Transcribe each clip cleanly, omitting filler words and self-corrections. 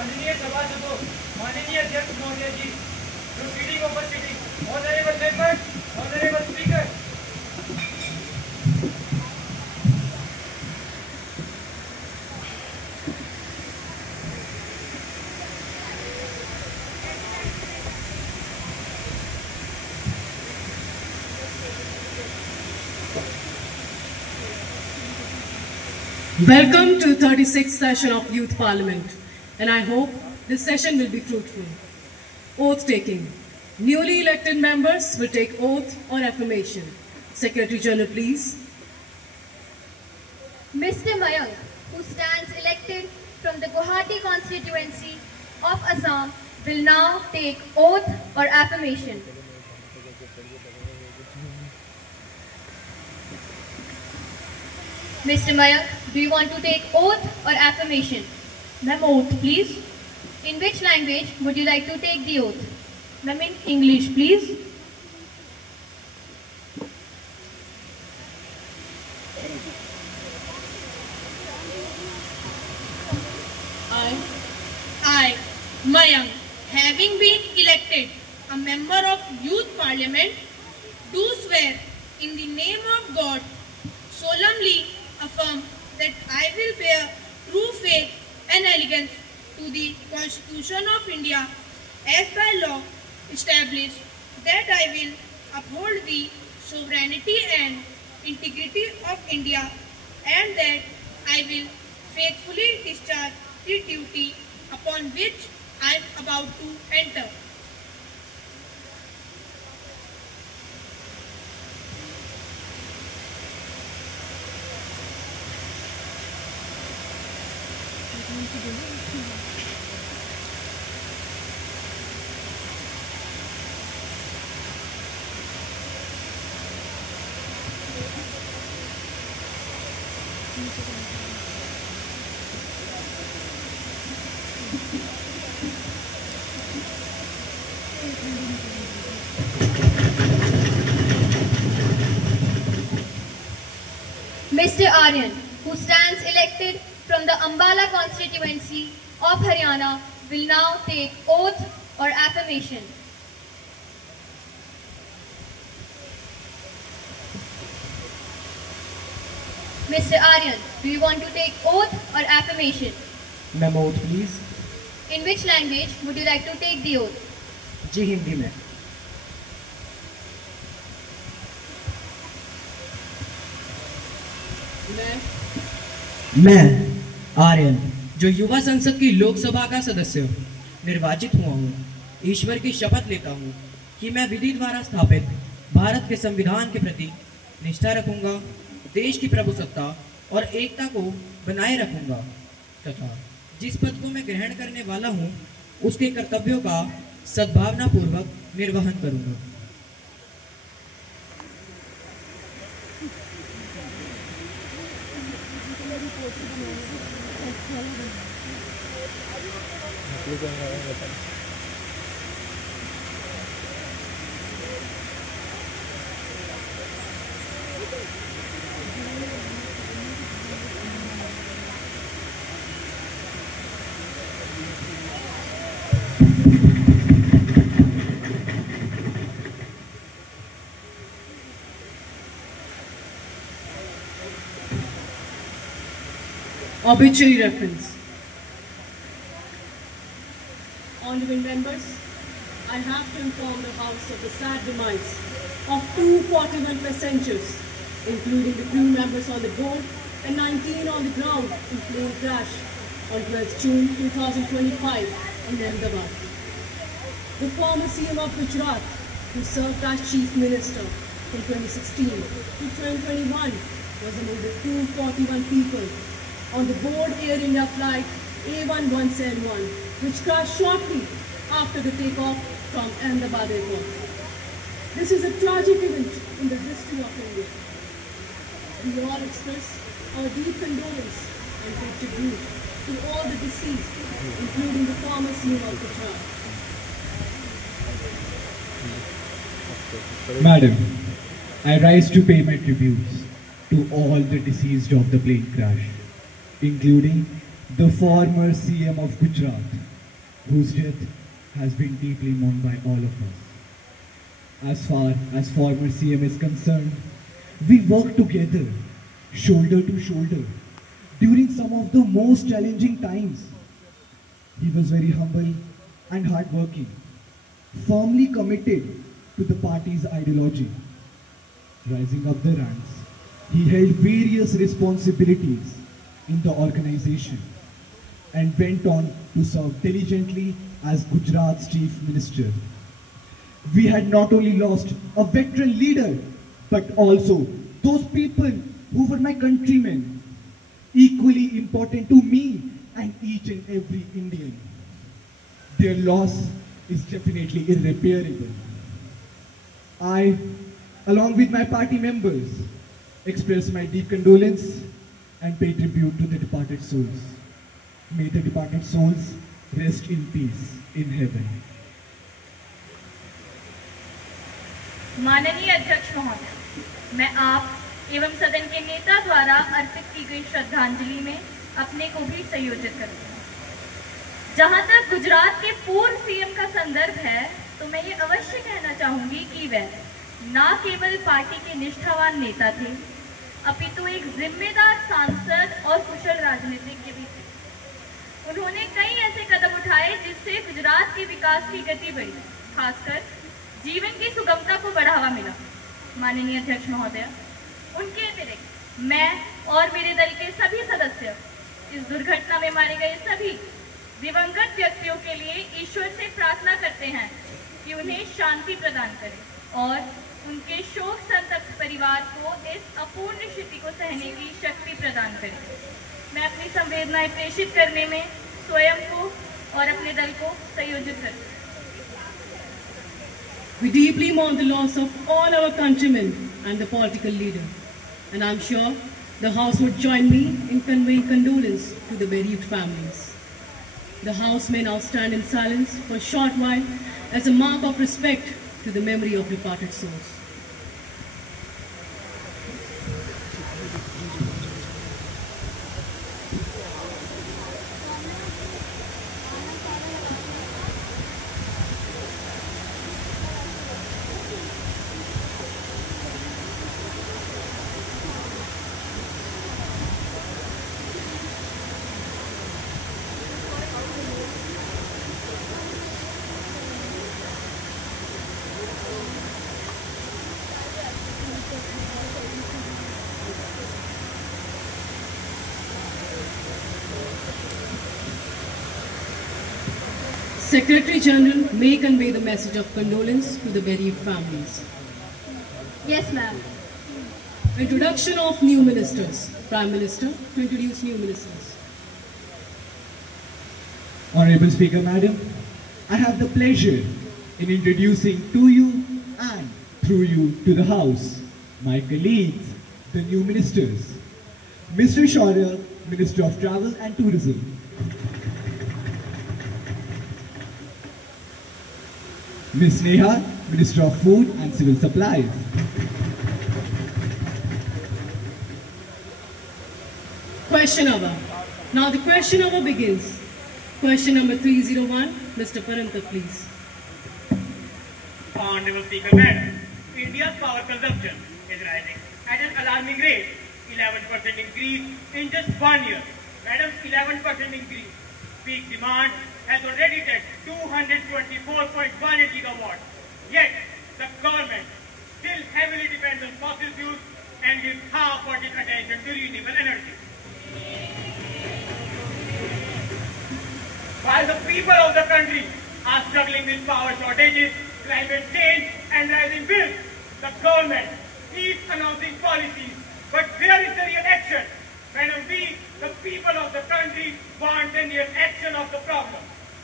माननीय सभासदों, माननीय अध्यक्ष महोदय जी, proceeding over sitting, honourable member, honourable speaker. Welcome to the 36th session of Youth Parliament, and I hope this session will be fruitful. Oath taking. Newly elected members will take oath or affirmation. Secretary General, please. Mr. Mayank, who stands elected from the Guwahati constituency of Assam, will now take oath or affirmation. Mr. Mayank, do you want to take oath or affirmation? Ma'am, oath, please. In which language would you like to take the oath? Ma'am, in English, please. I, Mayank, having been elected a member of Youth Parliament, do swear in the name of God, solemnly affirm that I will bear true faith and allegiance to the Constitution of India as by law established, that I will uphold the sovereignty and integrity of India, and that I will faithfully discharge the duty upon which I am about to enter. Mr. Aryan, who stands elected from the Ambala constituency of Haryana, will now take oath or affirmation. Mr. Aryan, do you want to take oath or affirmation? Ma'am, oath, please. In which language would you like to take the oath? जी हिंदी में। मैं आर्यन, जो युवा संसद की लोकसभा का सदस्य निर्वाचित हुआ हूँ, ईश्वर की शपथ लेता हूँ कि मैं विधि द्वारा स्थापित भारत के संविधान के प्रति निष्ठा रखूंगा, देश की प्रभुसत्ता और एकता को बनाए रखूंगा तथा जिस पद को मैं ग्रहण करने वाला हूँ उसके कर्तव्यों का सद्भावनापूर्वक निर्वहन करूंगा। Obituary reference. Honorable members, I have to inform the House of the sad demise of 241 passengers, including the crew members on the board and 19 on the ground in plane crash on 12th June 2025 in Ahmedabad. The former CM of Gujarat, who served as Chief Minister from 2016 to 2021, was among the 241 people on the board Air India flight A1171, which crashed shortly after the takeoff from Ahmedabad Airport. This is a tragic event in the history of India. We all express our deep condolence and pay tribute to all the deceased, including the former CM of Gujarat. Madam, I rise to pay my tributes to all the deceased of the plane crash, including the former CM of Gujarat, whose death has been deeply mourned by all of us. As far as former CM is concerned, we worked together, shoulder to shoulder, during some of the most challenging times. He was very humble and hardworking, firmly committed to the party's ideology. Rising up the ranks, he held various responsibilities in the organization and went on to serve diligently as Gujarat's Chief Minister. We had not only lost a veteran leader, but also those people who were my countrymen, equally important to me and each and every Indian. Their loss is definitely irreparable. I, along with my party members, express my deep condolence and pay tribute to the departed souls. May the departed souls rest in peace in heaven. माननीय अध्यक्ष महोदय, मैं आप एवं सदन के नेता द्वारा अर्पित की गई श्रद्धांजलि में अपने को भी संयोजित करती हूँ। जहाँ तक गुजरात के पूर्व सीएम का संदर्भ है, तो मैं ये अवश्य कहना चाहूंगी कि वह न केवल पार्टी के निष्ठावान नेता थे, अपितु एक जिम्मेदार सांसद और कुशल राजनीतिज्ञ भी थे। उन्होंने कई ऐसे कदम उठाए जिससे गुजरात के विकास की गति बढ़ी, खासकर जीवन की सुगमता को बढ़ावा मिला। माननीय अध्यक्ष महोदय, उनके अतिरिक्त मैं और मेरे दल के सभी सदस्य इस दुर्घटना में मारे गए सभी दिवंगत व्यक्तियों के लिए ईश्वर से प्रार्थना करते हैं कि उन्हें शांति प्रदान करें और उनके शोक संतप्त परिवार को इस अपूर्ण क्षति को सहने की शक्ति प्रदान करें। मैं अपनी संवेदनाएं प्रेषित करने में स्वयं को और अपने दल को संयोजित करती हूँ। We deeply mourn the loss of all our countrymen and the political leader, and I'm sure the House would join me in conveying condolence to the bereaved families. The House may now stand in silence for a short while as a mark of respect to the memory of departed souls. Secretary General may convey the message of condolence to the bereaved families. Yes, ma'am. Introduction of new ministers. Prime Minister to introduce new ministers. Honorable Speaker, Madam, I have the pleasure in introducing to you and through you to the House, my colleagues, the new ministers. Mr. Shaurya, Minister of Travel and Tourism. Ms. Neha, Minister of Food and Civil Supplies. Question hour. Now the question hour begins. Question number 301, Mr. Paranta, please. Honorable Speaker, Madam, India's power consumption is rising at an alarming rate. 11% increase in just 1 year. Madam, 11% increase. Peak demand has already touched 224.18 gigawatts. Yet, the government still heavily depends on fossil fuels and gives half-hearted attention to renewable energy. While the people of the country are struggling with power shortages, climate change and rising bills, the government keeps announcing policies. But where is the real action? Madam, we, the people of the country, want the real action of the problem.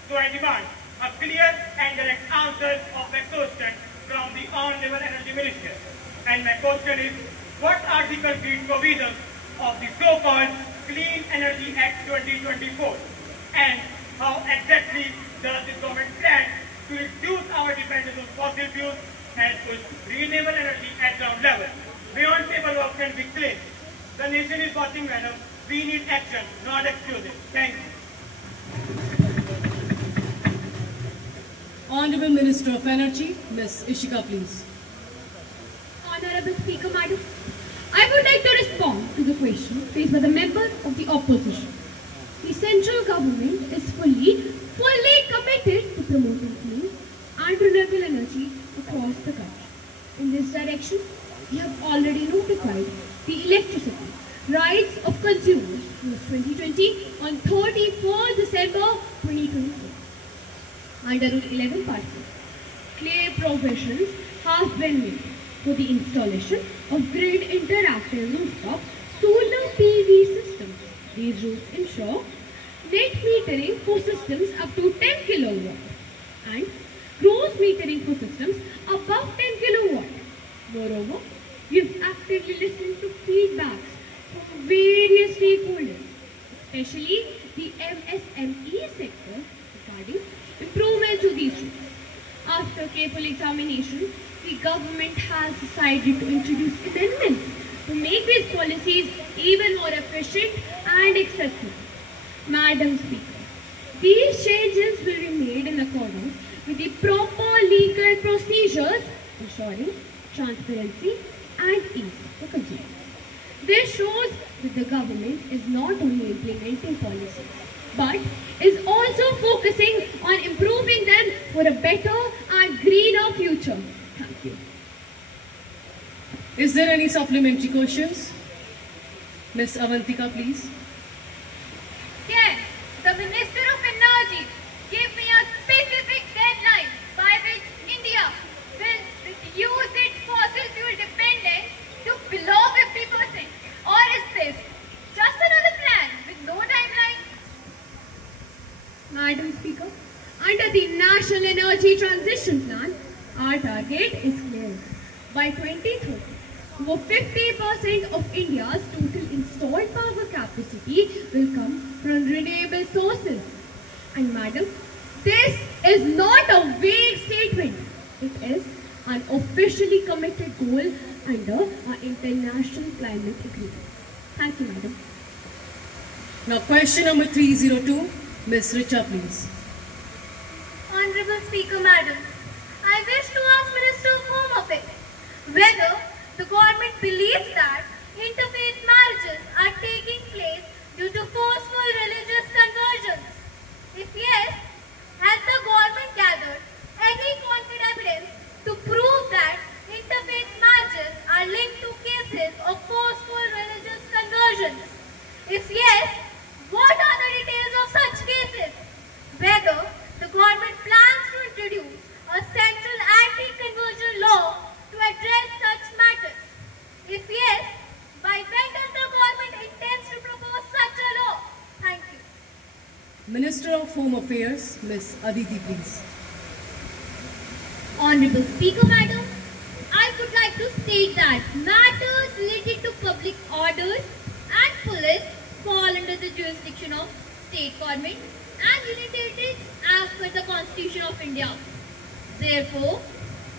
So I demand a clear and direct answer of my question from the Honorable Energy Minister. And my question is, what are the concrete provisions of the so-called Clean Energy Act 2024? And how exactly does this government plan to reduce our dependence on fossil fuels and push renewable energy at ground level? Beyond paperwork and big claims. The nation is watching, madam. We need action, not excuses. Thank you. Minister of Energy, Ms. Ishika, please. Honorable Speaker, Madam, I would like to respond to the question faced by the member of the opposition. The central government is fully committed to promoting clean and renewable energy across the country. In this direction, we have already notified the Electricity Rights of Consumers Rules 2020 on 31st December 2024. Under Rule 11 Part 4, clear provisions have been made for the installation of grid interactive rooftop solar PV systems. These rules ensure net metering for systems up to 10 kW and gross metering for systems above 10 kW. Moreover, we have actively listened to feedbacks from various stakeholders, especially the MSME sector, regarding improvements to these rules. After careful examination, the government has decided to introduce amendments to make these policies even more efficient and accessible. Madam Speaker, these changes will be made in accordance with the proper legal procedures, ensuring transparency and ease for consumers. This shows that the government is not only implementing policies, but is also focusing on improving them for a better and greener future. Thank you. Is there any supplementary questions? Ms. Avantika, please. Yes, the Minister of Energy gave me a specific deadline by which India will reduce its fossil fuel dependence to below 50%. Or is this just another plan with no timeline? Madam Speaker, under the National Energy Transition Plan, our target is clear. By 2030, over 50% of India's total installed power capacity will come from renewable sources. And Madam, this is not a vague statement. It is an officially committed goal under our international climate agreements. Thank you, Madam. Now question number 302, Ms. Richa, please. Honorable Speaker, Madam, I wish to ask Minister of Home Affairs whether the government believes that interfaith marriages are taking place due to forceful religious conversions. If yes, has the government gathered any concrete evidence to prove that interfaith marriages are linked to cases of forceful religious conversions? If yes, what are the details of such cases? Whether the government plans to introduce a central anti-conversion law to address such matters? If yes, by when does the government intend to propose such a law? Thank you. Minister of Home Affairs, Ms. Aditi, please. Honorable Speaker, Madam, I would like to state that matters related to public orders and police fall under the jurisdiction of state government and united as per the Constitution of India. Therefore,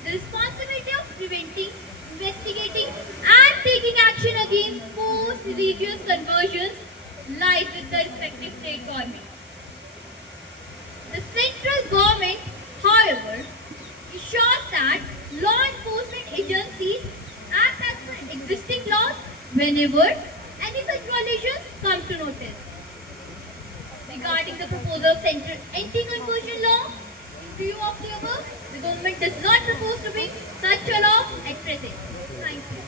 the responsibility of preventing, investigating and taking action against forced religious conversions lies with the respective state government. The central government, however, ensures that law enforcement agencies act as per existing laws whenever any such violations come to notice. Regarding the proposal of central anti-conversion law, in view of the above, the government does not propose to bring such a law at present. Thank you.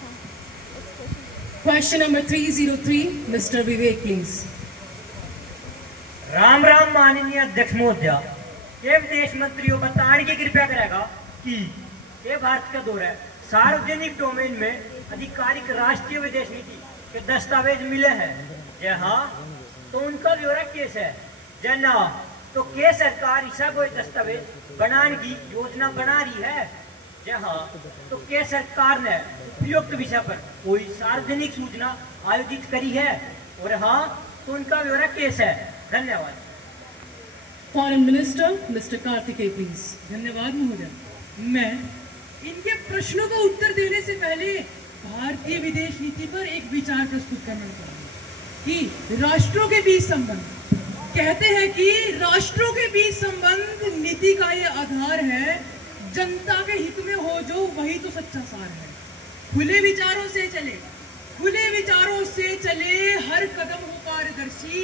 Question number 303, Mr. Vivek, please. Ram Ram माननीय अध्यक्ष महोदय, ये विदेश मंत्रियों बताने की कृपया करेगा कि ये भारत का दौरा है, सार्वजनिक डोमेन में आधिकारिक राष्ट्रीय विदेश नीति के दस्तावेज मिले हैं। जय हाँ, तो उनका ब्यौरा केस है। जय ना, तो के सरकार ऐसा कोई दस्तावेज बनाने की योजना बना रही है। जय हाँ, तो के सरकार ने उपयुक्त विषय पर कोई सार्वजनिक सूचना आयोजित करी है। और हाँ, तो उनका ब्यौरा केस है। धन्यवाद। Foreign Minister, Mr. Karthikeya, please. धन्यवाद महोदय। मैं इनके प्रश्नों का उत्तर देने से पहले भारतीय विदेश नीति पर एक विचार प्रस्तुत करना चाहूंगा कि राष्ट्रों के बीच संबंध, कहते हैं कि राष्ट्रों के बीच संबंध नीति का ये आधार है जनता के हित में हो जो वही तो सच्चा सार है। खुले विचारों से चले, खुले विचारों से चले, हर कदम हो पारदर्शी,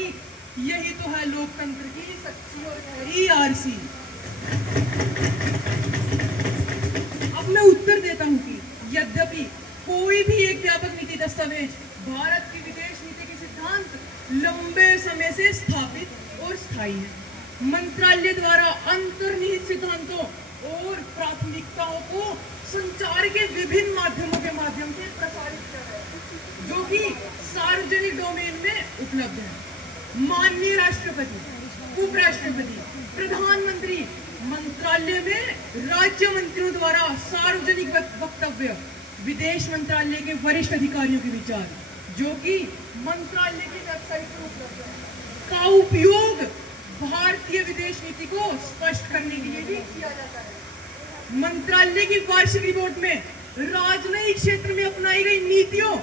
यही तो है लोकतंत्र की सच्ची और गहरी आरसी। अब मैं उत्तर देता हूं कि यद्यपि कोई भी एक व्यापक नीति दस्तावेज भारत की विदेश नीति के सिद्धांत लंबे समय से स्थापित और स्थायी है, मंत्रालय द्वारा अंतर्निहित सिद्धांतों और प्राथमिकताओं को संचार के विभिन्न माध्यमों के माध्यम से प्रसारित किया गया है, जो कि सार्वजनिक डोमेन में उपलब्ध है। माननीय राष्ट्रपति, उपराष्ट्रपति, प्रधानमंत्री मंत्रालय में राज्य मंत्रियों द्वारा सार्वजनिक वक्तव्य, विदेश मंत्रालय के वरिष्ठ अधिकारियों के विचार, जो कि मंत्रालय की वेबसाइट पर उपलब्ध है, का उपयोग भारतीय विदेश नीति को स्पष्ट करने के लिए भी किया जाता है। मंत्रालय की वार्षिक रिपोर्ट में राजनयिक क्षेत्र में अपनाई गई नीतियों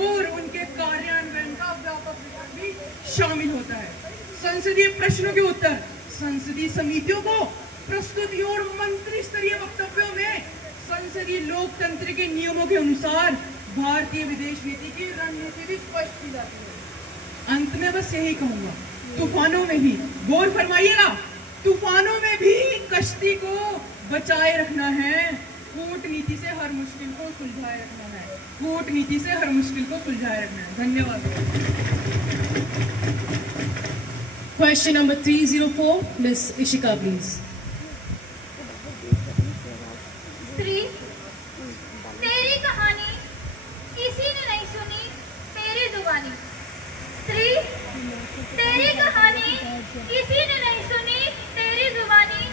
और उनके कार्यान्वयन का व्यापक विवरण भी शामिल होता है। संसदीय प्रश्नों के उत्तर, संसदीय समितियों को प्रस्तुति और मंत्री स्तरीय वक्तव्यों में संसदीय लोकतंत्र के नियमों के अनुसार भारतीय विदेश नीति की रणनीति भी स्पष्ट की जाती है। अंत में बस यही कहूंगा, तूफानों में भी गौर फरमाइएगा, तूफानों में भी कश्ती को बचाए रखना है, कूटनीति से हर मुश्किल को सुलझाए रखना है, कूटनीति से हर मुश्किल को सुलझाए रखना है। धन्यवाद। Question number 304, Miss Ishika, please. तेरी कहानी किसी ने नहीं सुनी, तेरी जुबानी। तेरी कहानी किसी ने नहीं सुनी, तेरी जुबानी।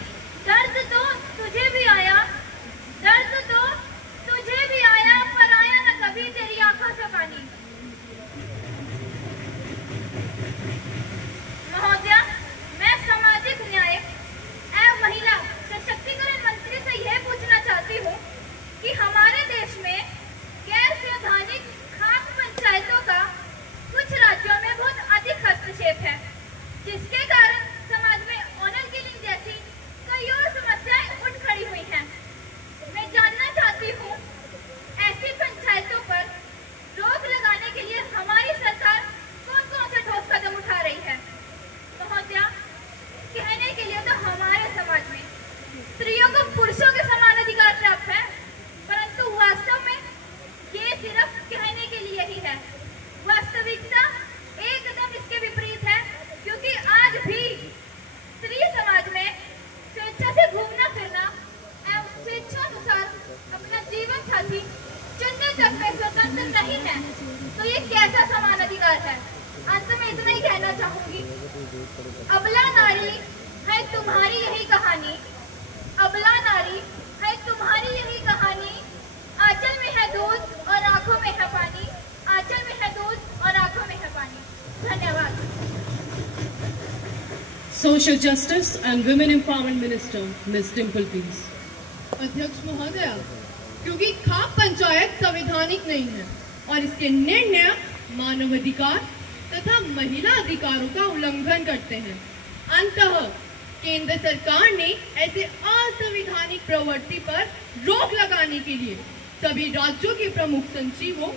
दर्द तो तुझे भी आया, दर्द तो तुझे भी आया, पर आया न कभी तेरी आंखों से पानी। महोदया, मैं सामाजिक न्याय एवं महिला सशक्तिकरण मंत्री से यह पूछना चाहती हूँ कि हमारे देश में गैर संवैधानिक खाप पंचायतों का कुछ राज्यों में बहुत अधिक हस्तक्षेप है, जिसके कारण समाज में ऑनर किलिंग जैसी कई और समस्याएं उठ खड़ी हुई हैं। मैं जानना चाहती हूँ, ऐसी पंचायतों पर रोक लगाने के लिए हमारी सरकार कौन-कौन से ठोस कदम उठा रही है। महोदया, कहने के लिए तो हमारे समाज में स्त्रियों को पुरुषों के समान अधिकार प्राप्त है, परंतु वास्तव में ये सिर्फ कहने के लिए ही है। वास्तविकता एकदम इसके विपरीत है, क्योंकि आज भी स्त्री समाज में स्वेच्छा से घूमना फिरना एवं स्वेच्छानुसार अपना जीवन साथी चुनने तक में स्वतंत्र नहीं है। तो ये कैसा समान अधिकार है। अंत में इतना ही कहना चाहूंगी, अबला नारी है तुम्हारी यही कहानी, अबला नारी है तुम्हारी यही कहानी। आंचल में है दूध और आंखों में है पानी, आंचल में है दूध और आंखों में है पानी। धन्यवाद। Social Justice and Women Empowerment Minister, Ms. Dimple, please. अध्यक्ष महोदया, क्योंकि खाप पंचायत संवैधानिक नहीं है और इसके निर्णय मानवाधिकार तथा महिला अधिकारों का उल्लंघन करते हैं, अंततः केंद्र सरकार ने ऐसे असंवैधानिक प्रवृत्ति पर रोक लगाने के लिए सभी राज्यों के प्रमुख सचिवों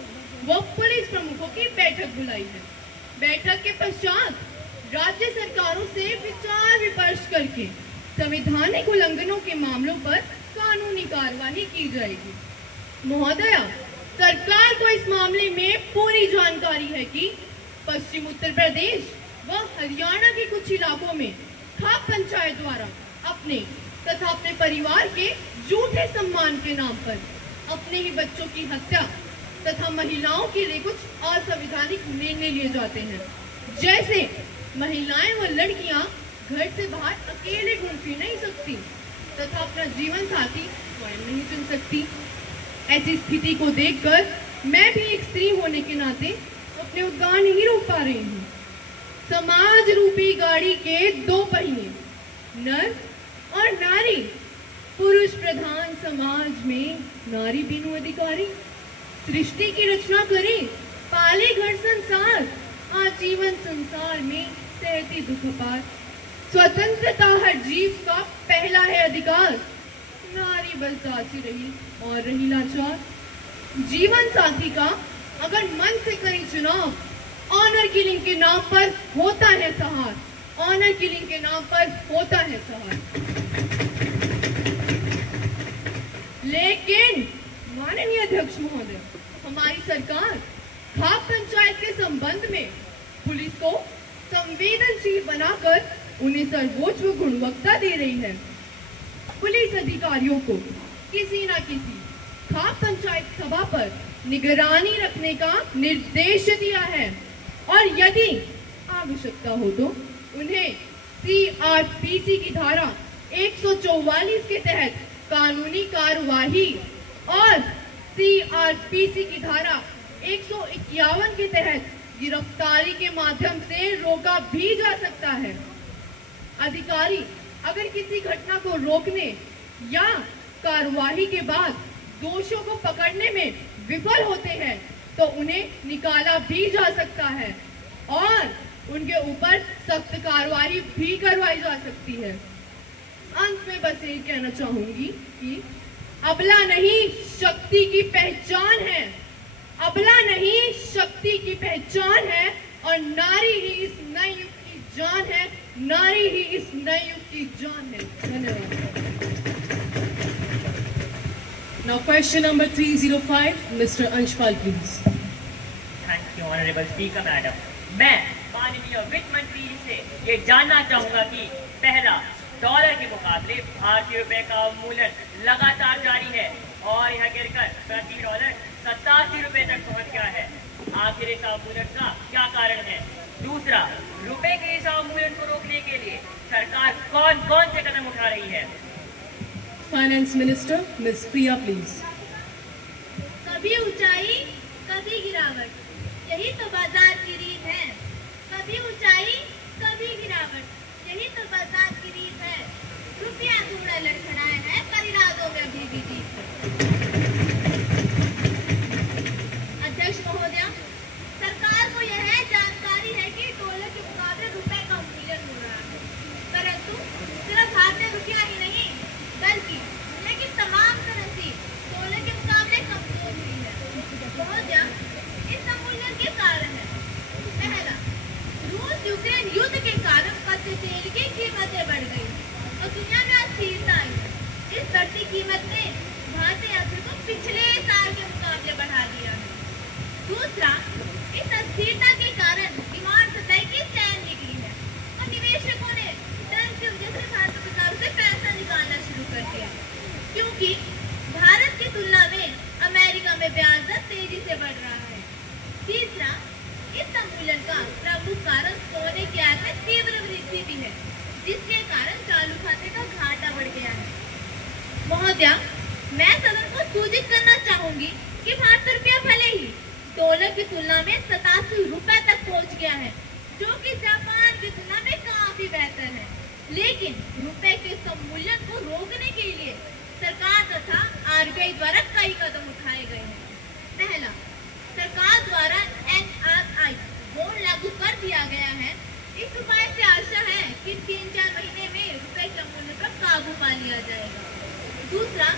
व पुलिस प्रमुखों की बैठक बुलाई है। बैठक के पश्चात राज्य सरकारों से विचार विमर्श करके संवैधानिक उल्लंघनों के मामलों पर कानूनी कार्यवाही की जाएगी। महोदया, सरकार को इस मामले में पूरी जानकारी है कि पश्चिम उत्तर प्रदेश व हरियाणा के कुछ इलाकों में खाप पंचायत द्वारा अपने तथा अपने परिवार के झूठे सम्मान के नाम पर अपने ही बच्चों की हत्या तथा महिलाओं के लिए कुछ असंवैधानिक निर्णय लिए जाते हैं, जैसे महिलाएं व लड़कियां घर से बाहर अकेले घूम फिर नहीं सकती तथा अपना जीवन साथी स्वयं नहीं चुन सकती। ऐसी स्थिति को देखकर मैं भी एक स्त्री होने के नाते अपने उद्गार नहीं रोक पा रही हूँ। समाज रूपी गाड़ी के दो पहिए, नर और नारी। पुरुष प्रधान समाज में नारी बिनु अधिकारी। सृष्टि की रचना करे, पाले घर संसार, आजीवन संसार में सहती दुख पार। स्वतंत्रता हर जीव का पहला है अधिकार। नारी बलतासी रही और रही लाचार। जीवन साथी का अगर मन से करें चुनाव, ऑनर किलिंग के नाम पर होता है सहार, ऑनर किलिंग के नाम पर होता है सहार। लेकिन माननीय अध्यक्ष महोदय, हमारी सरकार खाप पंचायत के संबंध में पुलिस को संवेदनशील बनाकर उन्हें सर्वोच्च गुणवत्ता दे रही है। पुलिस अधिकारियों को किसी न किसी खाप पंचायत सभा पर निगरानी रखने का निर्देश दिया है और यदि आवश्यकता हो तो उन्हें CRPC की धारा 144 के तहत कानूनी कार्यवाही और CRPC की धारा 151 के तहत गिरफ्तारी के माध्यम से रोका भी जा सकता है। अधिकारी अगर किसी घटना को रोकने या कार्यवाही के बाद दोषियों को पकड़ने में विफल होते हैं तो उन्हें निकाला भी जा सकता है और उनके ऊपर सख्त कार्रवाई भी करवाई जा सकती है। अंत में बस यही कहना चाहूंगी कि अबला नहीं शक्ति की पहचान है, अबला नहीं शक्ति की पहचान है और नारी ही इस नए युग की जान है, नारी ही इस नए युग की जान है। धन्यवाद। Now question number 305, Mr. Anshpal, please. Thank you, Honorable Speaker, Madam. मैं माननीय वित्त मंत्री से ये जानना चाहूंगा कि पहला, डॉलर के मुकाबले भारतीय रुपए का अवमूल्यन लगातार जारी है और यह गिरकर प्रति डॉलर 87 रुपए तक पहुंच गया है। आखिर इस अवमूल्यन का क्या कारण है? दूसरा, रुपए के इस अवमूल्यन को रोकने के लिए सरकार कौन कौन से कदम उठा रही है? Finance Minister, Ms. Priya, please. कभी ऊंचाई कभी गिरावट, यही तो बाजार की रीत है। कभी ऊंचाई कभी गिरावट, यही तो बाजार की रीत है। रुपया थोड़ा लड़खड़ाए है पर इरादों में अभी भी जीत है। अध्यक्ष महोदय, सरकार को यह जानकारी है कि डॉलर के मुकाबले रुपए का अवमूल्यन हो रहा है, परंतु सिर्फ भारतीय रुपया ही नहीं बल्कि दुनिया की तमाम करेंसी डॉलर के मुकाबले कमजोर हुई है। महोदय, इस अवमूल्यन के कारण है। पहला, रूस यूक्रेन युद्ध के कारण कच्चे तेल की कीमतें बढ़ गई और दुनिया में अस्थिरता आई। इस बढ़ती कीमत ने भारतीय यात्री को पिछले साल के मुकाबले बढ़ा दिया है। दूसरा, इस अस्थिरता के कारण डिमांड सप्लाई की चैन निकली है और निवेशकों ने धन की वजह से भारतीय बाजार से पैसा निकालना शुरू कर दिया, क्योंकि भारत की तुलना में अमेरिका में ब्याज दर तेजी से बढ़ रहा है। तीसरा, इस अवमूल्यन का प्रमुख कारण सोने की आयात में तीव्र वृद्धि भी है, जिसके कारण चालू खाते का घाटा बढ़ गया है। महोदय, मैं सदन को सूचित करना चाहूंगी कि भारतीय रुपया भले ही डॉलर की तुलना में 87 रुपए तक पहुंच गया है, जो कि जापान की तुलना में काफी बेहतर है, लेकिन रुपए के अवमूल्यन को रोकने के लिए सरकार तथा RBI द्वारा कई कदम उठाए गए हैं। पहला, सरकार द्वारा NRI बॉन्ड लागू कर दिया गया है। इस उपाय से आशा है कि 3-4 महीने में रुपए के अवमूल्यन पर काबू पा लिया जाएगा। दूसरा,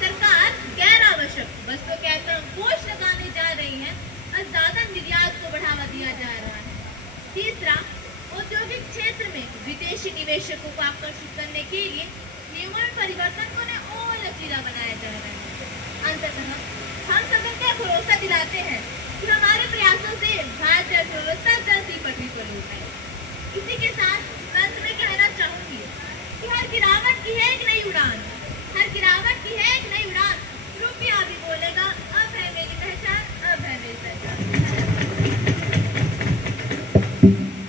सरकार गैर आवश्यक वस्तुओं के आयात पर अंकुश लगाने जा रही है और ज्यादा निर्यात को बढ़ावा दिया जा रहा है। तीसरा, औद्योगिक क्षेत्र में विदेशी निवेशकों को आकर्षित करने के लिए नियमों में परिवर्तन को और लचीला बनाया जा रहा है। अंततः हम सदन को भरोसा दिलाते हैं कि हमारे प्रयासों से भारतीय अर्थव्यवस्था जल्दी पटरी पर लौट आएगी। इसी के साथ मैं अंत में कहना चाहूंगी कि हर गिरावट की है एक नई उड़ान, हर गिरावट की है एक नई उड़ान। रुपया भी बोलेगा, अब है मेरी पहचान, अब है मेरी पहचान।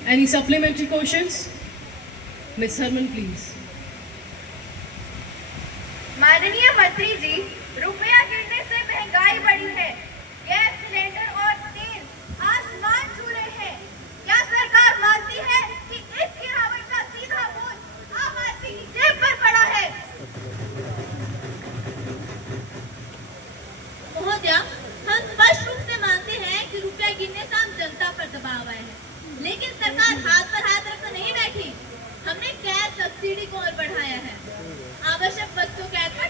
Any supplementary questions? Ms. Herman, please. माननीय मंत्री जी, रुपया गिरने से महंगाई बढ़ी है, गैस सिलेंडर और तेल आसमान छू रहे हैं। क्या सरकार मानती है कि इस गिरावट का सीधा बोझ आम आदमी की जेब पर पड़ा है? महोदय, हम स्पष्ट रूप से मानते हैं कि रुपया गिरने से आम जनता पर दबाव आया है, लेकिन सरकार हाथ पर हाथ रख नहीं बैठी। हमने गैस सब्सिडी को और बढ़ाया है, आवश्यक वस्तुओं के आयात पर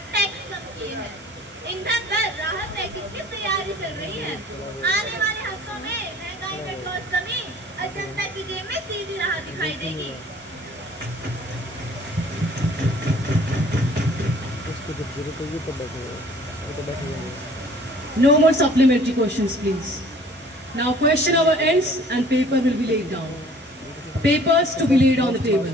No more supplementary questions, please. Now question hour ends and paper will be laid down. Papers to be laid on the table.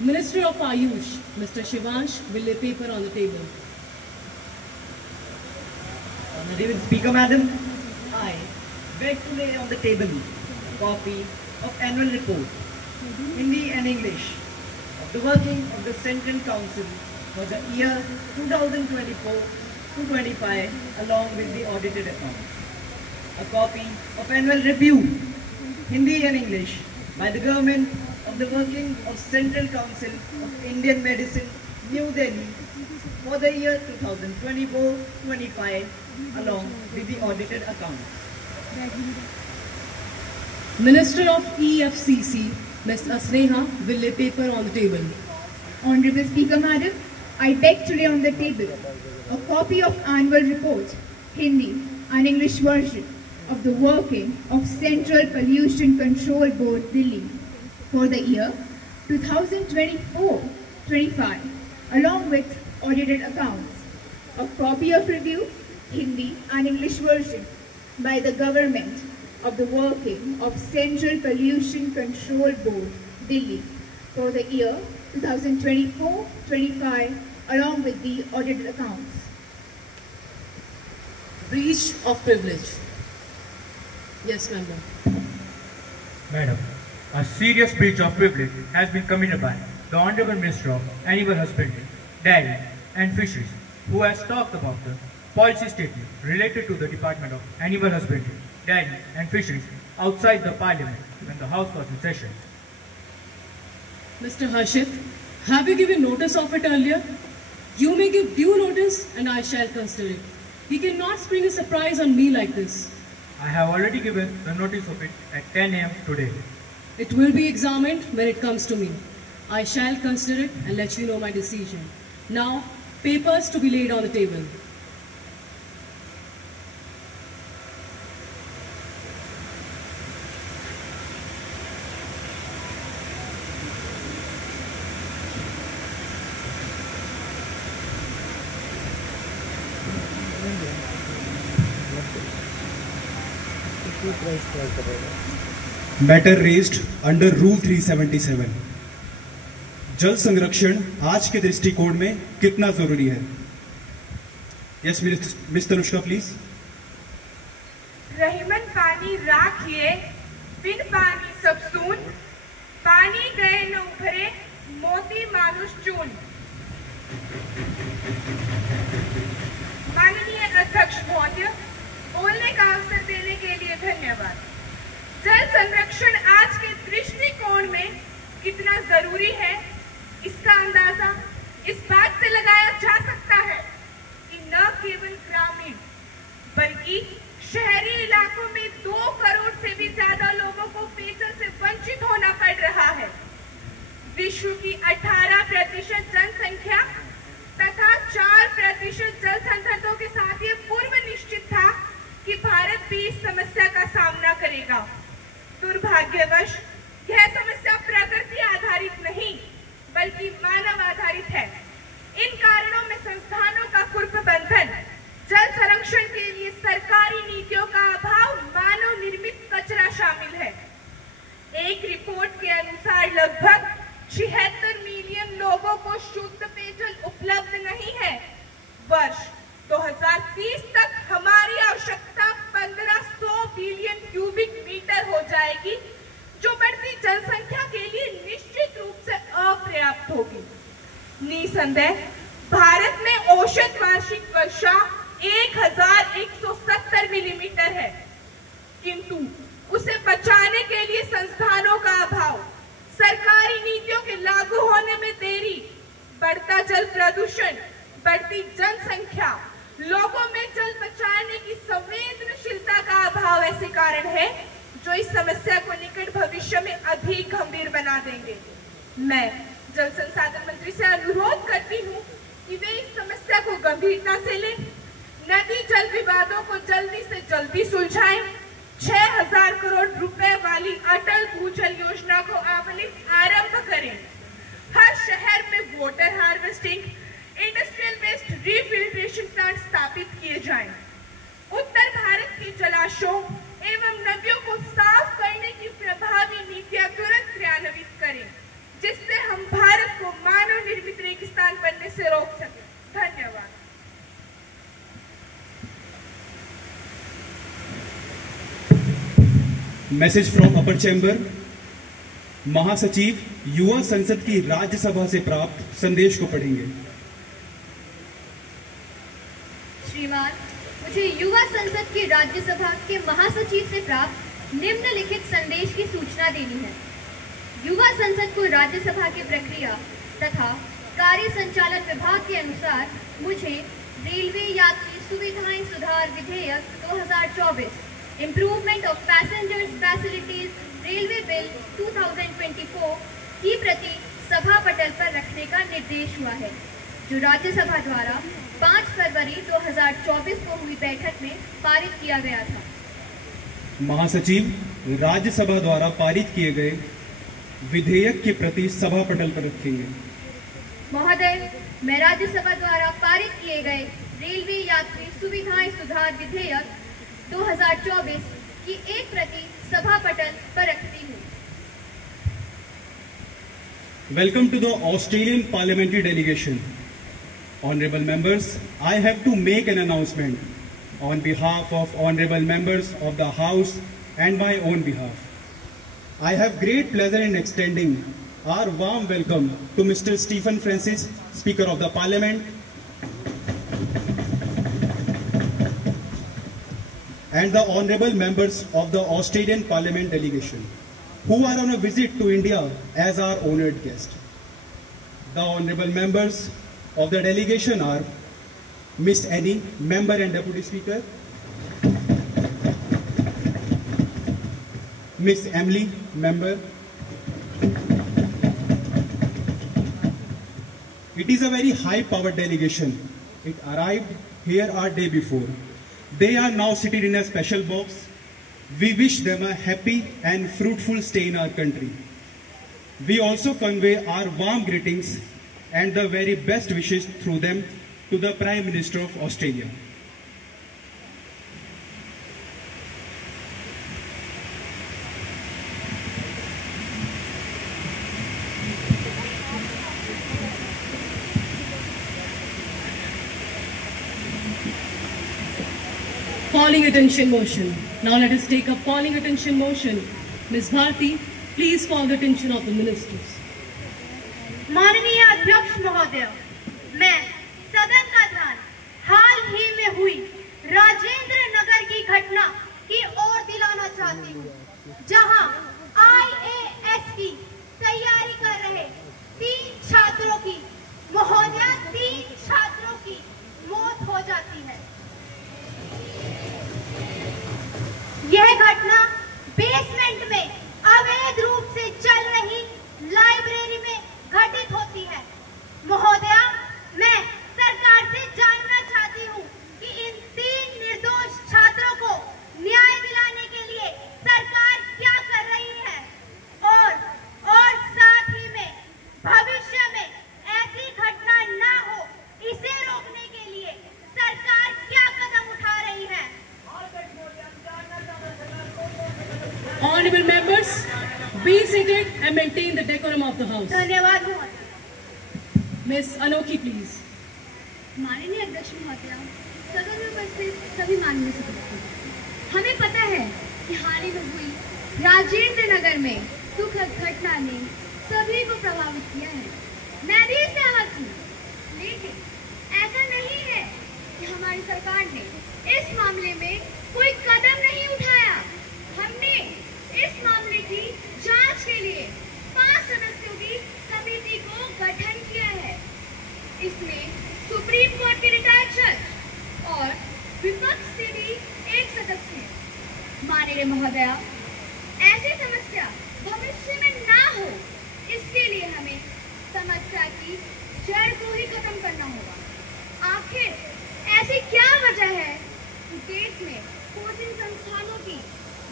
Minister of Ayush, Mr. Shivansh, will lay paper on the table. Honorable Speaker, Madam, I beg to lay on the table a copy of annual report, Hindi and English, of the working of the Central Council for the year 2024-25 along with the audited accounts. A copy of annual review, Hindi and English, by the government of the working of Central Council of Indian Medicine, New Delhi, for the year 2024-25 along with the audited accounts. Minister of EFCC, Ms. Asneha, will lay paper on the table. Honorable Speaker, Madam, I beg to lay on the table a copy of annual report, Hindi and English version of the working of Central Pollution Control Board, Delhi, for the year 2024-25, along with audited accounts. A copy of review, Hindi and English version by the government of the working of Central Pollution Control Board, Delhi, for the year 2024-25, along with the audited accounts. Breach of privilege. Yes, member. Madam, a serious breach of privilege has been committed by the Honorable Minister of Animal Husbandry, Dairy and Fisheries, who has talked about the policy statement related to the Department of Animal Husbandry, Dairy and Fisheries outside the Parliament when the House was in session. Mr. Harshit, have you given notice of it earlier? You may give due notice and I shall consider it. He cannot spring a surprise on me like this. I have already given the notice of it at 10 a.m. today. It will be examined when it comes to me. I shall consider it and let you know my decision. Now, papers to be laid on the table. Matter raised under rule 377। जल संरक्षण आज के दृष्टिकोण में कितना जरूरी है? Yes miss Tanushka please. Rahiman पानी राखिए, बिन पानी सब सून, पानी गए न उभरे, मोती मानुष चून। माननीय अध्यक्ष महोदय, बोलने का अवसर देने के लिए धन्यवाद। जल संरक्षण आज के दृष्टिकोण में कितना जरूरी है, इसका अंदाजा इस बात से लगाया जा सकता है कि न केवल ग्रामीण बल्कि शहरी इलाकों में 2 करोड़ से भी ज्यादा लोगों को पेयजल से वंचित होना पड़ रहा है। विश्व की 18% जनसंख्या तथा 4% जल संसाधनों के साथ ये पूर्व निश्चित था कि भारत भी इस समस्या का सामना करेगा। दुर्भाग्यवश यह समस्या प्रकृति आधारित नहीं बल्कि मानव आधारित है। इन कारणों में संस्थानों का कुप्रबंधन, जल संरक्षण के लिए सरकारी नीतियों का अभाव, मानव निर्मित कचरा शामिल है। एक रिपोर्ट के अनुसार लगभग 76 मिलियन लोगों को शुद्ध पेयजल उपलब्ध नहीं है। वर्ष 2030 तक हमारी आवश्यकता 1500 बिलियन क्यूबिक मीटर हो जाएगी, जो बढ़ती जनसंख्या के लिए निश्चित रूप से अपर्याप्त होगी। निसंदेह भारत में औसत वार्षिक वर्षा 1170 मिलीमीटर है, किंतु उसे बचाने के लिए संस्थानों का अभाव, सरकारी नीतियों के लागू होने में देरी, बढ़ता जल प्रदूषण, बढ़ती जनसंख्या, लोगों में जल बचाने की संवेदनशीलता का अभाव ऐसे कारण है जो इस समस्या को निकट भविष्य में अधिक गंभीर बना देंगे। मैं जल संसाधन मंत्री से अनुरोध करती हूँ कि वे इस समस्या को गंभीरता से लें, नदी जल विवादों को जल्दी से जल्दी सुलझाएं, 6000 करोड़ रुपए वाली अटल भूजल योजना को आरंभ करें, हर शहर में water harvesting message from upper chamber. महासचिव युवा संसद की राज्यसभा से प्राप्त संदेश को पढ़ेंगे। श्रीमान, मुझे युवा संसद की राज्यसभा के महासचिव से प्राप्त निम्नलिखित संदेश की सूचना देनी है। युवा संसद को राज्यसभा की प्रक्रिया तथा कार्य संचालन विभाग के अनुसार मुझे रेलवे यात्री सुविधाएं सुधार विधेयक 2024 improvement of passengers facilities railway bill 2024 की प्रति सभा पटल पर रखने का निर्देश हुआ है, जो राज्यसभा द्वारा 5 फरवरी 2024 को हुई बैठक में पारित किया गया था। महासचिव, राज्यसभा द्वारा पारित किए गए विधेयक की प्रति सभा पटल पर रखेंगे। महोदय, मैं राज्यसभा द्वारा पारित किए गए रेलवे यात्री सुविधाएं सुधार विधेयक 2024 की एक प्रति सभा पटल पर रखती हूँ। Welcome to the Australian Parliamentary Delegation. Honorable members, I have to make an announcement on behalf of honorable members of the House and my own behalf. I have great pleasure in extending our warm welcome to Mr. Stephen Francis, Speaker of the Parliament, and the honorable members of the Australian Parliament delegation, who are on a visit to India as our honoured guest. The honourable members of the delegation are Miss Annie, Member and Deputy Speaker, Miss Emily, Member. It is a very high-powered delegation. It arrived here our day before. They are now seated in a special box. We wish them a happy and fruitful stay in our country. We also convey our warm greetings and the very best wishes through them to the Prime Minister of Australia. Calling attention motion. Now let us take up calling attention motion. Ms. Bharti, please call the attention of the ministers. माननीय अध्यक्ष महोदय, मैं सदन का ध्यान हाल ही में हुई राजेंद्र नगर की घटना की ओर दिलाना चाहती हूँ, जहां IAS की तैयारी कर रहे 3 छात्रों की महोदया 3 छात्रों की मौत हो जाती है। यह घटना बेसमेंट में अवैध रूप से चल रही लाइब्रेरी में घटित होती है। महोदया, मैं सरकार से जानना चाहती हूँ कि इन 3 निर्दोष छात्रों को न्याय दिलाने के लिए सरकार क्या कर रही है और साथ ही में भविष्य में ऐसी घटना ना हो, इसे रोकने के लिए सरकार क्या कदम उठा रही है। Honorable members, be seated and maintain the decorum of the House. धन्यवाद। Ms. Anokhi, please. माननीय अध्यक्ष महोदया, सदन में उपस्थित सभी माननीय सदस्य, हमें पता है कि हाल ही में हुई राजेंद्र नगर में दुखद घटना ने सभी को प्रभावित किया है। मैं भी सहमत हूँ, लेकिन ऐसा नहीं है कि हमारी सरकार ने इस मामले में कोई कदम नहीं उठाया। हमने इस मामले की जांच के लिए 5 सदस्यों की समिति को गठन किया है। इसमें सुप्रीम कोर्ट के रिटायर्ड जज और विपक्ष से भी एक सदस्य है। माननीय महोदया, ऐसी समस्या भविष्य में ना हो, इसके लिए हमें समस्या की जड़ को ही खत्म करना होगा। आखिर ऐसी क्या वजह है कि देश में कोचिंग संस्थानों की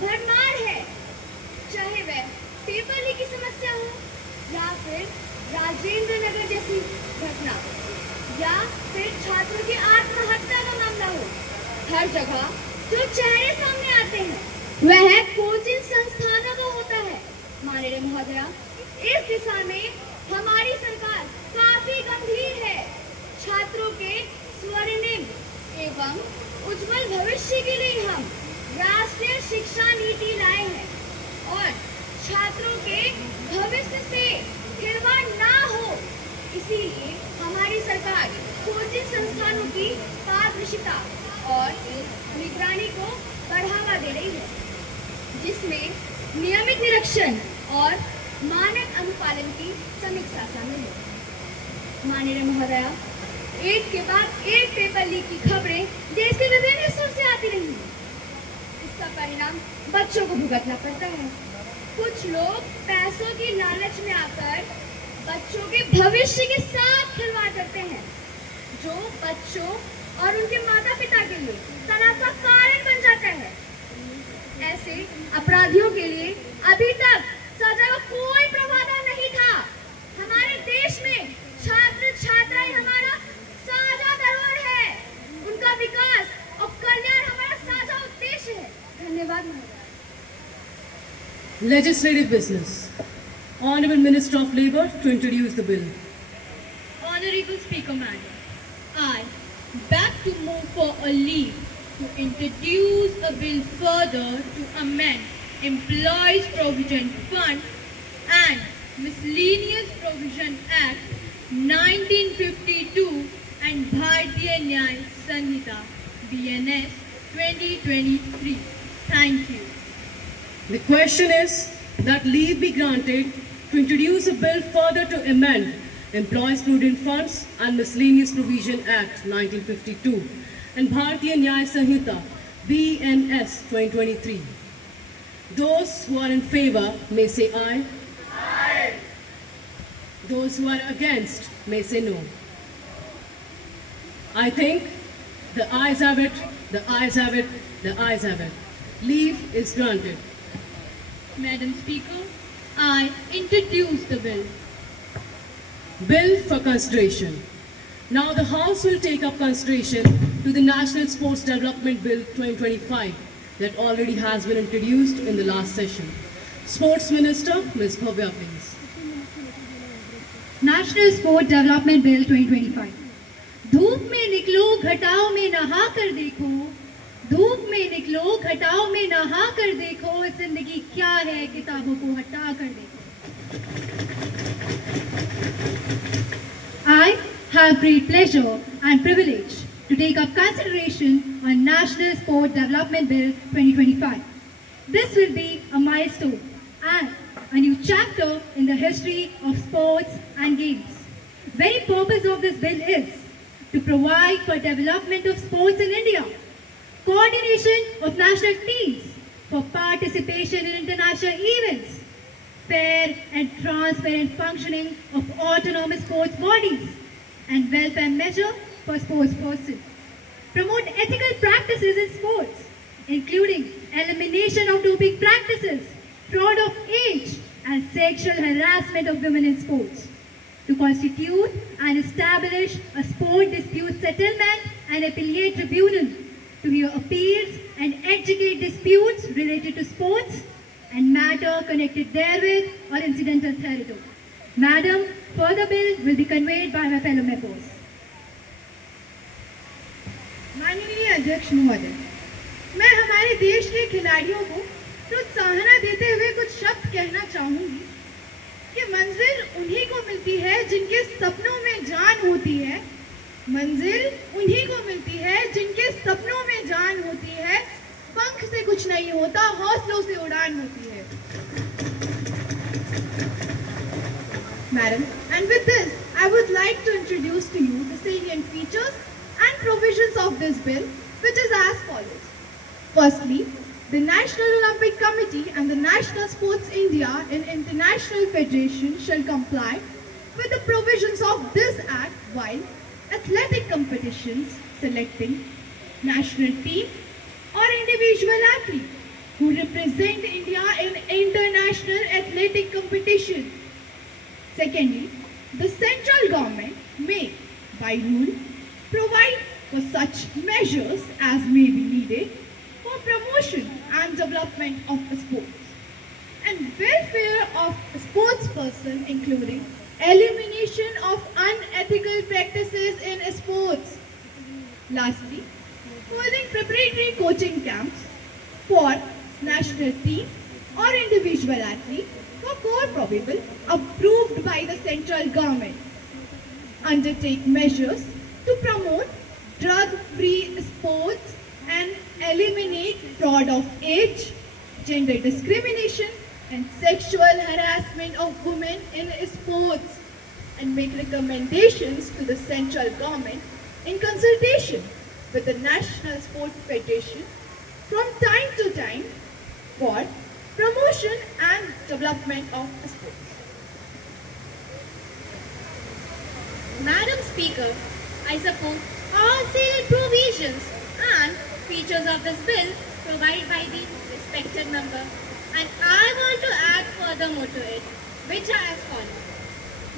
भरमार है, चाहे वह पेपर लीक की समस्या हो या फिर राजेंद्र नगर जैसी घटना या फिर छात्रों की आत्महत्या का मामला हो। हर जगह जो चेहरे सामने आते हैं वह कोचिंग संस्थानों का होता है। माननीय महोदया, इस दिशा में हमारी सरकार काफी गंभीर है। छात्रों के स्वर्णिम एवं उज्जवल भविष्य के लिए हम राष्ट्रीय शिक्षा नीति लाए हैं। और छात्रों के भविष्य से खिलवाड़ ना हो, इसीलिए हमारी सरकार कोचिंग संस्थानों की पारदर्शिता और निगरानी को बढ़ावा दे रही है, जिसमें नियमित निरीक्षण और मानक अनुपालन की समीक्षा शामिल है। माननीय महोदया, एक के बाद एक पेपर लीक की खबरें देश के विभिन्न हिस्सों से आती रही हैं। इसका परिणाम बच्चों को भुगतना पड़ता है। कुछ लोग पैसों की लालच में आकर बच्चों के भविष्य के साथ खिलवाड़ करते हैं, जो बच्चों और उनके माता पिता के लिए तनाव का कारण बन जाता है। ऐसे अपराधियों के लिए अभी तक सजा का कोई प्रावधान नहीं था। हमारे देश में छात्र छात्राएं हमारा साझा धरोहर है, उनका विकास और कल्याण हमारा साझा उद्देश्य है। धन्यवाद महोदय। Legislative business. Honorable Minister of Labour to introduce the bill. Honorable Speaker Madam, I beg to move for a leave to introduce a bill further to amend Employees Provident Fund and Miscellaneous Provision Act 1952 and Bharatiya Nyaya Sanhita BNS 2023. Thank you. The question is that leave be granted to introduce a bill further to amend Employees Provident Funds and Miscellaneous Provision Act 1952 and Bharatiya Nyaya Sanhita BNS 2023. Those who are in favor may say aye. Aye. Those who are against may say no. I think the ayes have it, the ayes have it, the ayes have it. Leave is granted. Madam Speaker, I introduce the bill. Bill for consideration. Now the House will take up consideration to the National Sports Development Bill 2025 that already has been introduced in the last session. Sports Minister, Ms. Bhavya, please. National Sport Development Bill 2025. धूप में निकलो घटाओ में नहा कर देखो, धूप में निकलो घटाओ में नहा कर देखो, जिंदगी क्या है किताबों को हटा कर देखो. I have great pleasure and privilege to take up consideration on National Sport Development Bill 2025. This will be a milestone and a new chapter in the history of sports and games. Very purpose of this bill is to provide for development of sports in India, coordination of national teams for participation in international events, fair and transparent functioning of autonomous sports bodies, and welfare measure for sports persons. Promote ethical practices in sports, including elimination of doping practices, fraud of age, and sexual harassment of women in sports. To constitute and establish a sport dispute settlement and appellate tribunal to hear appeals and educate disputes related to sports and matter connected therewith or incidental thereto. Madam, further bill will be conveyed by my fellow members. माननीय अध्यक्ष महोदय, मैं हमारे देश के खिलाड़ियों को प्रोत्साहन देते हुए कुछ शब्द कहना चाहूंगी कि मंजिल उन्हीं को मिलती है जिनके सपनों में जान होती है, मंजिल उन्हीं को मिलती है जिनके सपनों में जान होती है, पंख से कुछ नहीं होता, हौसलों से उड़ान होती है. Madam, and with this, I would like to introduce to you the salient features and provisions of this bill, which is as follows. Firstly, the National Olympic Committee and the National Sports India in International Federation shall comply with the provisions of this Act while athletic competitions selecting national team or individual athlete who represent India in international athletic competition. Secondly, the central government may, by rule, provide for such measures as may be needed for promotion and development of the sports and welfare of sports persons, including elimination of unethical practices in sports. Lastly, holding preparatory coaching camps for national team or individual athlete for core probable approved by the central government. Undertake measures to promote drug-free sports and eliminate fraud of age, gender discrimination and sexual harassment of women in sports, and make recommendations to the central government in consultation with the National Sports Federation from time to time for promotion and development of sports. Madam Speaker, I support all salient provisions and features of this bill provided by the respected member, and I want to add furthermore to it, which are as follows.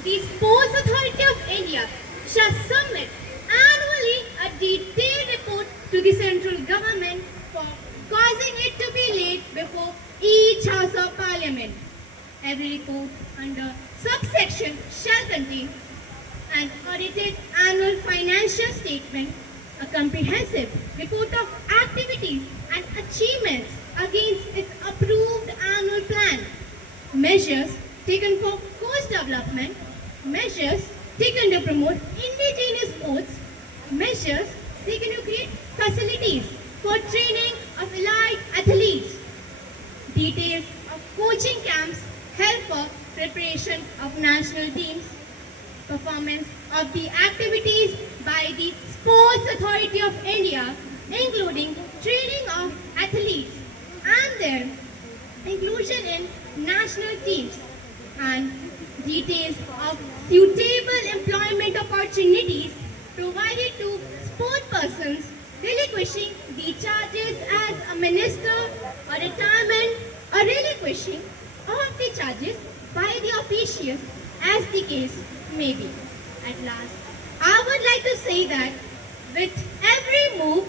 The Sports Authority of India shall submit annually a detailed report to the central government for causing it to be laid before each House of Parliament. Every report under subsection shall contain an audited annual financial statement, a comprehensive report of activities and achievements against its approved annual plan, measures taken for course development, measures taken to promote indigenous sports, measures taken to create facilities for training of elite athletes, details of coaching camps held for preparation of national teams, performance of the activities by the Sports Authority of India, including training of athletes and their inclusion in national teams, and details of suitable employment opportunities provided to sport persons relinquishing the charges as a minister or retirement, or relinquishing of the charges by the officials as the case may be. At last, I would like to say that with every move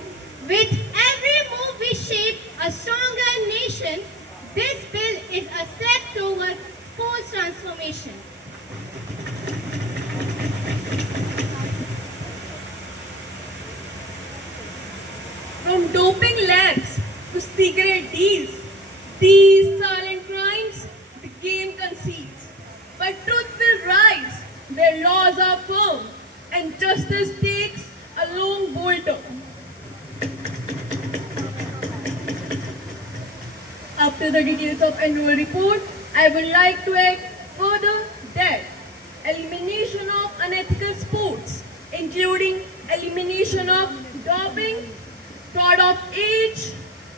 we shape a stronger nation. This bill is a step towards sports transformation. From doping labs to cigarette deals, these silent crimes the game concedes. But truth will rise, their laws are firm, and justice takes a long bold turn. After the details of annual report, I would like to add further that elimination of unethical sports, including elimination of doping, fraud of age,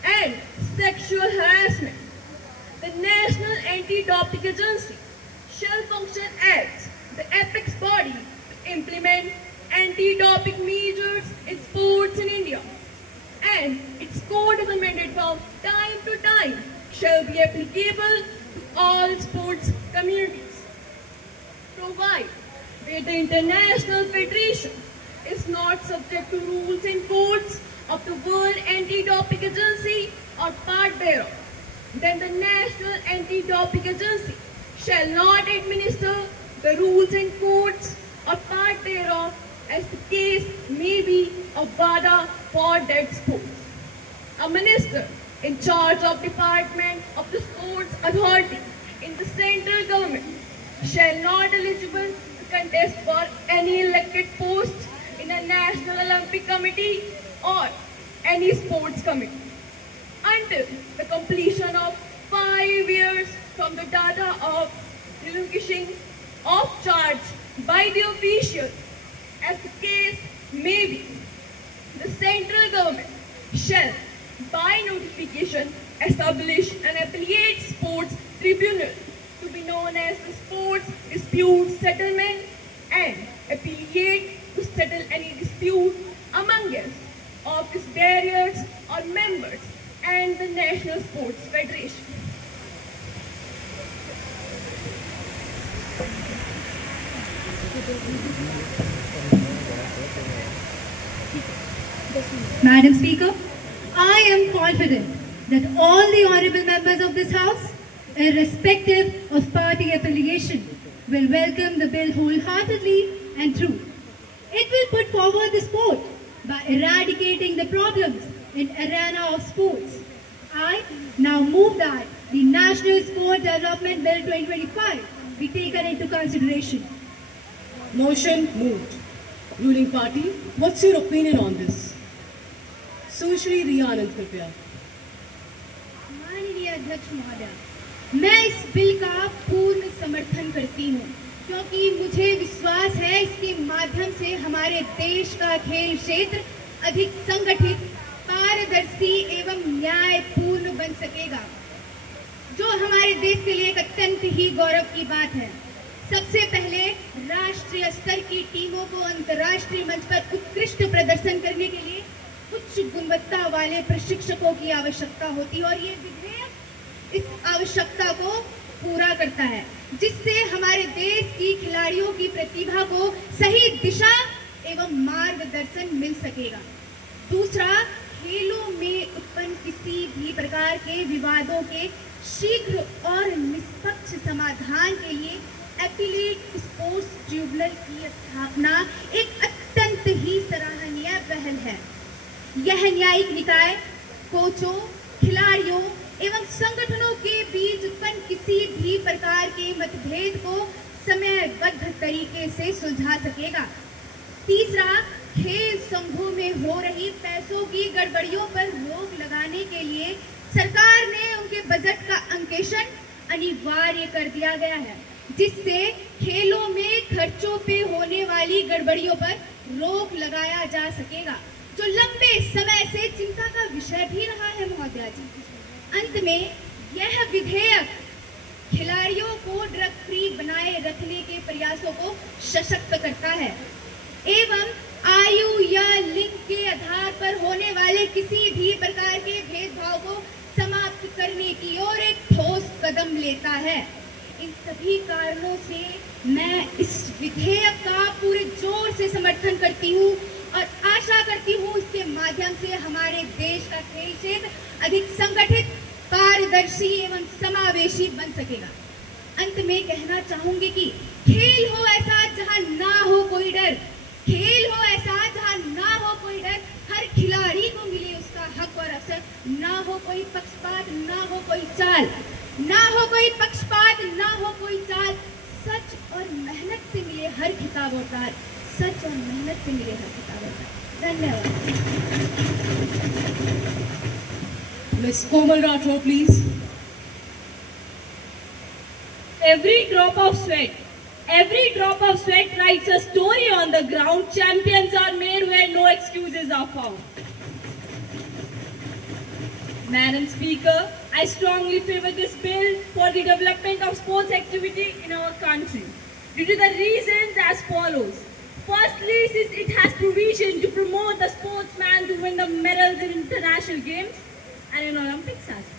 and sexual harassment. The National Anti-Doping Agency shall function as the apex body to implement anti-doping measures in sports in India, and its code is amended from time to time shall be applicable to all sports communities. Provide where the International Federation is not subject to rules and codes of the World Anti-Doping Agency or part thereof, then the National Anti-Doping Agency shall not administer the rules and codes or part thereof as the case may be of WADA for that sport. A minister in charge of Department of the Sports Authority in the central government shall not eligible to contest for any elected post in a National Olympic Committee or any sports committee until the completion of 5 years from the data of relinquishing of charge by the official as the case may be. The central government shall by notification establish an appellate sports tribunal to be known as the Sports Dispute Settlement and appellate to settle any dispute among us of its barriers or members and the National Sports Federation. Madam Speaker, I am confident that all the honourable members of this House, irrespective of party affiliation, will welcome the bill wholeheartedly and through. It will put forward the sport by eradicating the problems in arena of sports. I now move that the National Sport Development Bill 2025 be taken into consideration. Motion moved. Ruling party, what's your opinion on this? Sushri Riya Anand, कृपया. माननीय अध्यक्ष महोदय, मैं इस bill का पूर्ण समर्थन करती हूँ क्योंकि मुझे विश्वास है इसके माध्यम से हमारे देश का खेल क्षेत्र अधिक संगठित, पारदर्शी एवं न्यायपूर्ण बन सकेगा, जो हमारे देश के लिए एक अत्यंत ही गौरव की बात है। सबसे पहले राष्ट्रीय स्तर की टीमों को अंतर्राष्ट्रीय मंच पर उत्कृष्ट प्रदर्शन करने के लिए उच्च गुणवत्ता वाले प्रशिक्षकों की आवश्यकता होती है और ये विधेयक इस आवश्यकता को पूरा करता है, जिससे हमारे देश की खिलाड़ियों की प्रतिभा को सही दिशा एवं मार्गदर्शन मिल सकेगा। दूसरा, खेलों में उत्पन्न किसी भी प्रकार के विवादों के शीघ्र और निष्पक्ष समाधान के लिए एपीलेट स्पोर्ट्स ट्रिब्यूनल की स्थापना एक अत्यंत ही सराहनीय पहल है। यह न्यायिक निकाय कोचों, खिलाड़ियों एवं संगठनों के बीच उत्पन्न किसी भी प्रकार के मतभेद को समयबद्ध तरीके से सुलझा सकेगा। तीसरा, खेल संघों में हो रही पैसों की गड़बड़ियों पर रोक लगाने के लिए सरकार ने उनके बजट का अंकेक्षण अनिवार्य कर दिया गया है, जिससे खेलों में खर्चों पे होने वाली गड़बड़ियों पर रोक लगाया जा सकेगा, जो लंबे समय से चिंता का विषय भी रहा है महोदया जी। अंत में यह विधेयक खिलाड़ियों को ड्रग फ्री बनाए रखने के प्रयासों को सशक्त करता है एवं आयु या लिंग के आधार पर होने वाले किसी भी प्रकार के भेदभाव को समाप्त करने की ओर एक ठोस कदम लेता है। इन सभी कारणों से मैं इस विधेयक का पूरे जोर से समर्थन करती हूँ और आशा करती हूँ इसके माध्यम से हमारे देश का खेल क्षेत्र अधिक संगठित, पारदर्शी एवं समावेशी बन सकेगा। अंत में कहना चाहूंगी कि खेल हो ऐसा जहाँ ना हो कोई डर, खेल हो ऐसा जहाँ ना हो कोई डर, हर खिलाड़ी को मिले उसका हक और अवसर, ना हो कोई पक्षपात, ना हो कोई चाल, ना हो कोई पक्षपात, ना हो कोई चाल, सच और मेहनत से मिले हर खिताब और ताज, सच और मेहनत से मिले हर खिताब और ताज। धन्यवाद। Ms. Komal Rathore, please. Every drop of sweat writes a story on the ground. Champions are made where no excuses are found. Madam Speaker, I strongly favor this bill for the development of sports activity in our country due to the reasons as follows. Firstly, since it has provision to promote the sportsman to win the medals in international games and in Olympics as well.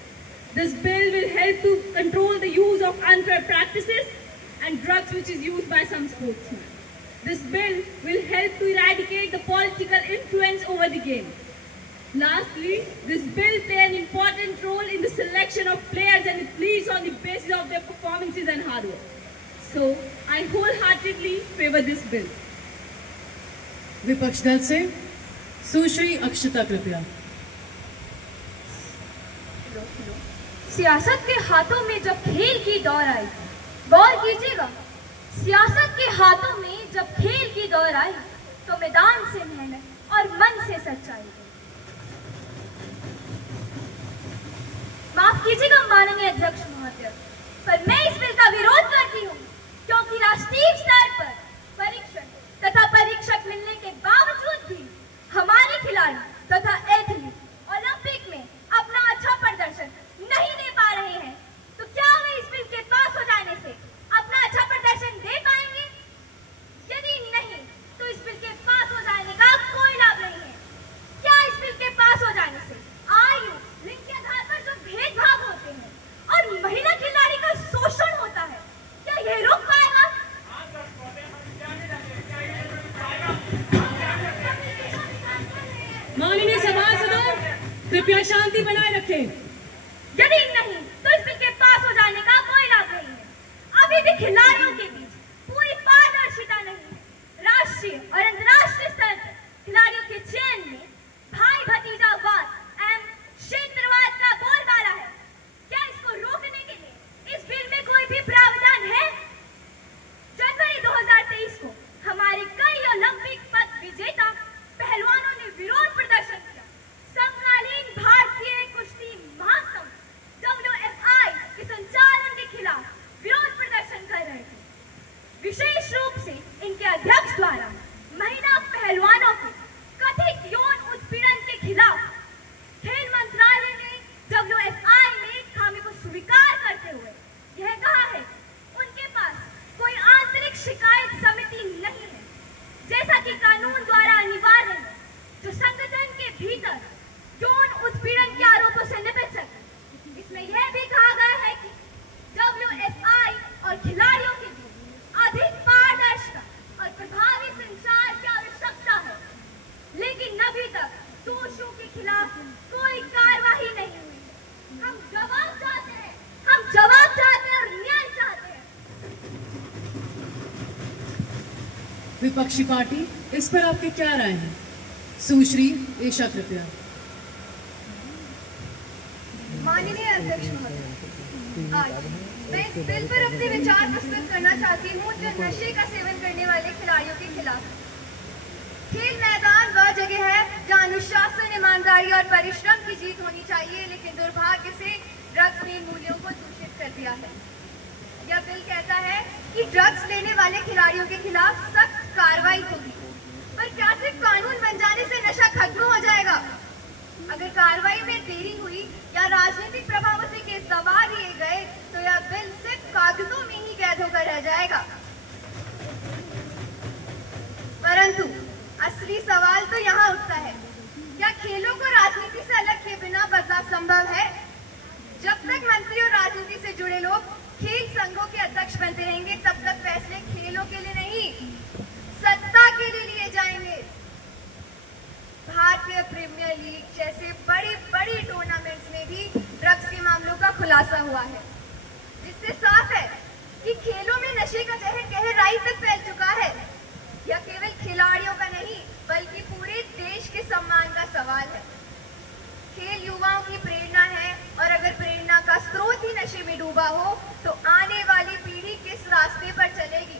This bill will help to control the use of unfair practices and drugs which is used by some sportsmen. This bill will help to eradicate the political influence over the game. Lastly, this bill plays an important role in the selection of players and it leads on the basis of their performances and hard work. So, I wholeheartedly favor this bill. विपक्ष दल से सुश्री अक्षता, कृपया. सियासत के हाथों में जब खेल की दौर आई, गौर कीजिएगा, सियासत के हाथों में जब खेल की दौर आई तो मैदान से मेहनत और मन से सच्चाई गई। माफ कीजिएगा माननीय अध्यक्ष महोदय, पर मैं इस बिल का विरोध करती हूँ क्योंकि राष्ट्रीय स्तर पर परीक्षण तथा परीक्षक मिलने के बावजूद भी हमारे खिलाड़ी तथा एथलीट ओलंपिक में अपना अच्छा प्रदर्शन नहीं दे पा रहे हैं, तो क्या वे इस बिल के पास हो जाने से अपना अच्छा प्रदर्शन दे पाएंगे? यदि नहीं, तो इस बिल के पास हो जाने का कोई लाभ नहीं है। क्या इस बिल के पास हो जाने से आयु, लिंग के आधार पर जो भेदभाव होते हैं और महिला खिलाड़ी का शोषण होता है, क्या यह रुक पाएगा? माननीय सभासदों, कृपया शांति बनाए रखें। यदि नहीं, तो इस बिल के पास हो जाने का कोई लाभ नहीं है। अभी भी खिलाड़ियों के बीच पूरी पारदर्शिता नहीं है। राष्ट्रीय और अंतर्राष्ट्रीय स्तर पर खिलाड़ियों के चयन में भाई भतीजावाद एवं क्षेत्रवाद का बोलबाला है। क्या इसको रोकने विशेष रूप से इनके अध्यक्ष द्वारा महिला पहलवानों के कथित यौन उत्पीड़न के खिलाफ खेल मंत्रालय ने WFI में खामी को स्वीकार करते हुए यह कहा है उनके पास कोई आंतरिक शिकायत समिति नहीं है, जैसा कि कानून द्वारा अनिवार्य है, जो संगठन के भीतर यौन उत्पीड़न के आरोपों से निपट सके। इसमें यह भी कहा गया है कि WFI और खिलाड़ियों के बीच अधिक पारदर्शिता और प्रभावी संचार की आवश्यकता है, लेकिन अभी तक दोषियों के खिलाफ कोई कार्रवाई नहीं हुई। हम जवाब चाहते हैं, हम जवाब चाहते हैं और न्याय चाहते हैं। विपक्षी पार्टी, इस पर आपकी क्या राय है? सुश्री ईशा, कृपया। माननीय अध्यक्ष महोदय, आज मैं इस बिल पर अपने विचार प्रस्तुत करना चाहती हूँ जो नशे का सेवन करने वाले खिलाड़ियों के खिलाफ। खेल मैदान वह जगह है जहाँ अनुशासन, ईमानदारी और परिश्रम की जीत होनी चाहिए, लेकिन दुर्भाग्य से ड्रग्स ने मूल्यों को दूषित कर दिया है। यह बिल कहता है कि ड्रग्स लेने वाले खिलाड़ियों के खिलाफ सख्त कार्रवाई होगी, पर क्या सिर्फ कानून बन जाने से नशा खत्म हो जाएगा? अगर कार्रवाई में देरी हुई या राजनीतिक प्रभावों से केस दबा दिए गए तो यह बिल सिर्फ कागजों में ही कैद होकर रह जाएगा। परंतु असली सवाल तो यहाँ उठता है, क्या खेलों को राजनीति से अलग किए बिना बदलाव संभव है? जब तक मंत्री और राजनीति से जुड़े लोग खेल संघों के अध्यक्ष बनते रहेंगे, तब तक फैसले खेलों के लिए नहीं, सत्ता के लिए लिए जाएंगे। भारतीय प्रीमियर लीग जैसे बड़ी बड़ी टूर्नामेंट्स में भी ड्रग्स के मामलों का खुलासा हुआ है, जिससे साफ है कि खेलों में नशे का जहर गहराई तक फैल चुका है। यह केवल खिलाड़ियों का नहीं बल्कि पूरे देश के सम्मान का सवाल है। खेल युवाओं की प्रेरणा है और अगर प्रेरणा का स्रोत ही नशे में डूबा हो तो आने वाली पीढ़ी किस रास्ते पर चलेगी?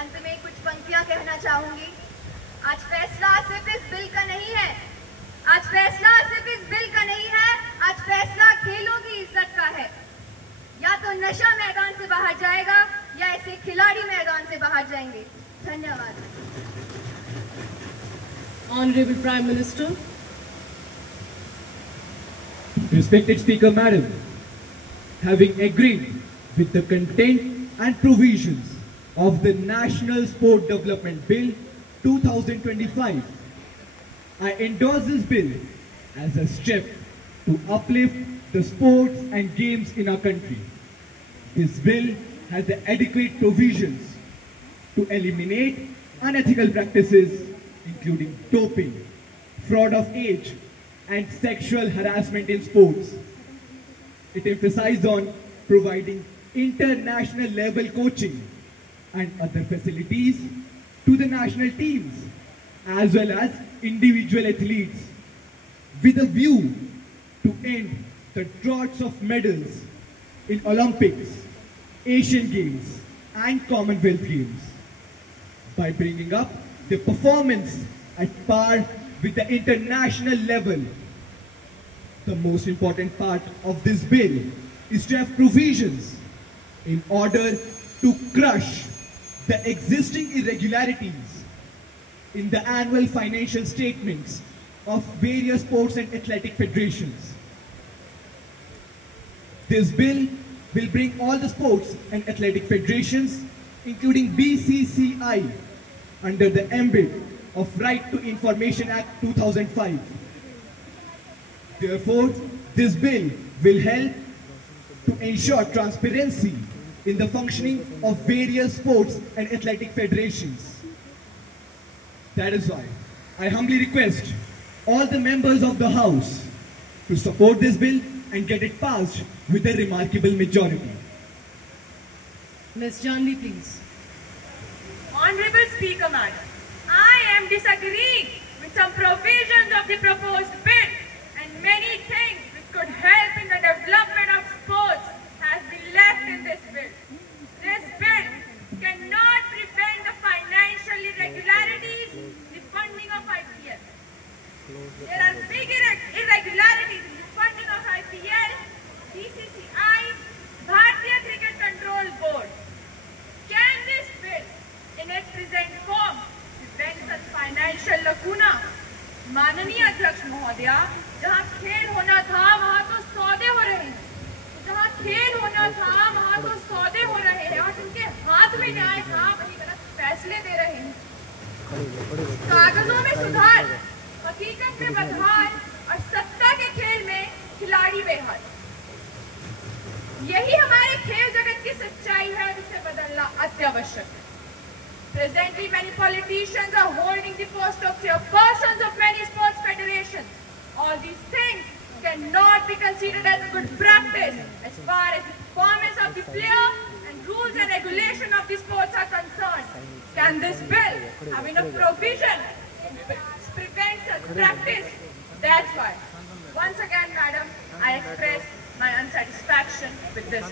अंत में कुछ पंक्तियां कहना चाहूंगी। आज फैसला सिर्फ इस बिल का नहीं है, आज फैसला सिर्फ इस बिल का नहीं है, आज फैसला खेलों की इज्जत का है। या तो नशा मैदान से बाहर जाएगा या ऐसे खिलाड़ी मैदान से बाहर जाएंगे। धन्यवाद। Honorable Prime Minister. Respected Speaker Madam, having agreed with the content and provisions of the National Sport Development Bill 2025, I endorse this bill as a step to uplift the sports and games in our country. This bill has the adequate provisions to eliminate unethical practices including doping, fraud of age, and sexual harassment in sports. It emphasizes on providing international level coaching and other facilities to the national teams as well as individual athletes with a view to end the droughts of medals in Olympics, Asian Games and Commonwealth Games by bringing up the performance at par with the international level. The most important part of this bill is to have provisions in order to crush the existing irregularities in the annual financial statements of various sports and athletic federations. This bill will bring all the sports and athletic federations, including BCCI, under the ambit of Right to Information Act 2005. Therefore, this bill will help to ensure transparency in the functioning of various sports and athletic federations. That is why I humbly request all the members of the House to support this bill and get it passed with a remarkable majority. Ms. Janvi, please. Honorable Speaker, Madam, I am disagreeing with some provisions of the proposed bill, and many things which could help in the development of sports has been left in this bill. This bill cannot prevent the financial irregularities in the funding of IPL. There are big irregularities in the funding of IPL, BCCI, Bharatiya Cricket Control Board. Can this कोई न्याय हाँ वही गलत फैसले दे रहे हैं। कागजों में सुधार, हकीकत में बदहाल और सत्ता के खेल में खिलाड़ी बेहाल। यही हमारे खेल जगत की सच्चाई है जिसे बदलना अत्यावश्यक है। Presently, many politicians are holding the post of chairpersons of many sports federations. All these things cannot be considered as a good practice as far as the performance of the player and rules and regulation of the sports are concerned. Can this bill have enough provision to prevent such practice? That's why, once again, madam, I express my unsatisfaction with this.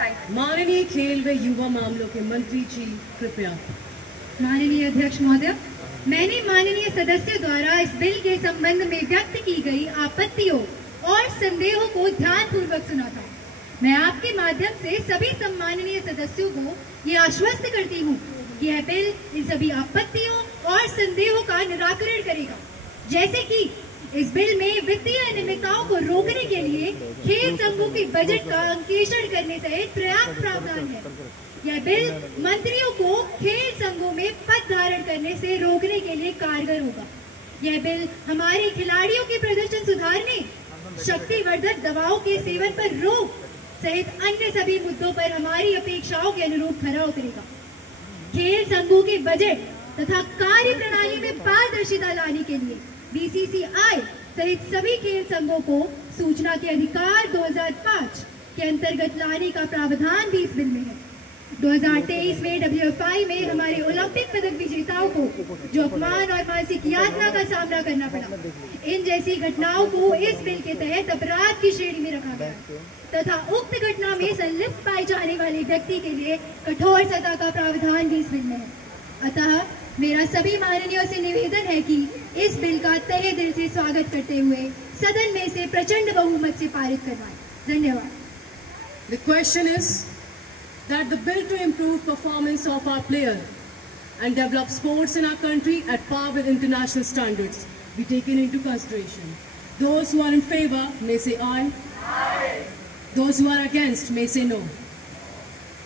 Thank you. माननीय खेल व युवा मामलों के मंत्री जी कृपया। माननीय अध्यक्ष महोदय, मैंने माननीय सदस्य द्वारा इस बिल के संबंध में व्यक्त की गई आपत्तियों और संदेहों को ध्यानपूर्वक सुना था। मैं आपके माध्यम से सभी सम्माननीय सदस्यों को ये आश्वस्त करती हूँ कि यह बिल इन सभी आपत्तियों और संदेहों का निराकरण करेगा। जैसे कि इस बिल में वित्तीय अनियमितताओं को रोकने के लिए खेल संघों के बजट का अंकेक्षण करने सहित पर्याप्त प्रावधान है। यह बिल मंत्रियों को खेल संघों में पद धारण करने से रोकने के लिए कारगर होगा। यह बिल हमारे खिलाड़ियों के प्रदर्शन सुधारने, शक्तिवर्धक दवाओं के सेवन पर रोक सहित अन्य सभी मुद्दों पर हमारी अपेक्षाओं के अनुरूप खरा उतरेगा। खेल संघों के बजट तथा कार्य प्रणाली में पारदर्शिता लाने के लिए बीसीसीआई सहित सभी खेल संघों को सूचना के अधिकार 2005 के अंतर्गत लाने का प्रावधान भी इस बिल में है। 2023 में WFI में हमारे ओलंपिक पदक विजेताओं को जो अपमान और मानसिक यातना का सामना करना पड़ा, इन जैसी घटनाओं को इस बिल के तहत अपराध की श्रेणी में रखा गया तथा उक्त घटना में संलिप्त पाए जाने वाले व्यक्ति के लिए कठोर सजा का प्रावधान भी इस बिल में है। अतः मेरा सभी माननीयों से निवेदन है कि इस बिल का तहे दिल से स्वागत करते हुए सदन में से प्रचंड बहुमत से पारित करवाएं। धन्यवाद। The question is that the bill to improve performance of our players and develop sports in our country at par with international standards be taken into consideration. Those who are in favor may say aye. Aye. Those who are against may say no.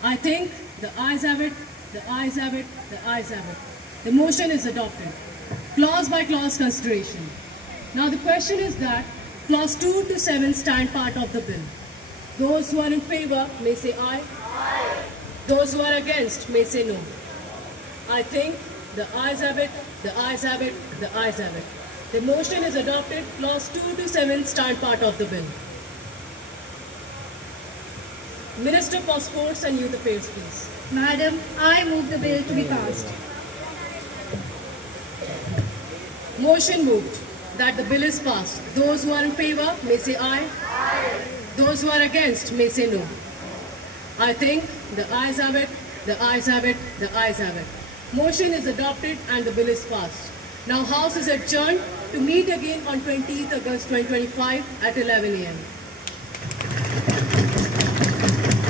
I think the ayes have it, the ayes have it, the ayes have it. The motion is adopted. Clause by clause consideration. Now the question is that clause 2 to 7 stand part of the bill. Those who are in favor may say aye. Aye. Those who are against may say no. I think the ayes have it, the ayes have it, the ayes have it. The motion is adopted. Clause 2 to 7 stand part of the bill. Minister for Sports and Youth Affairs, please. Madam, I move the bill to be passed. Motion moved that the bill is passed. Those who are in favor may say aye. Aye. Those who are against may say no. I think the ayes have it, the ayes have it, the ayes have it. Motion is adopted and the bill is passed. Now House is adjourned to meet again on 20th August 2025 at 11 a.m.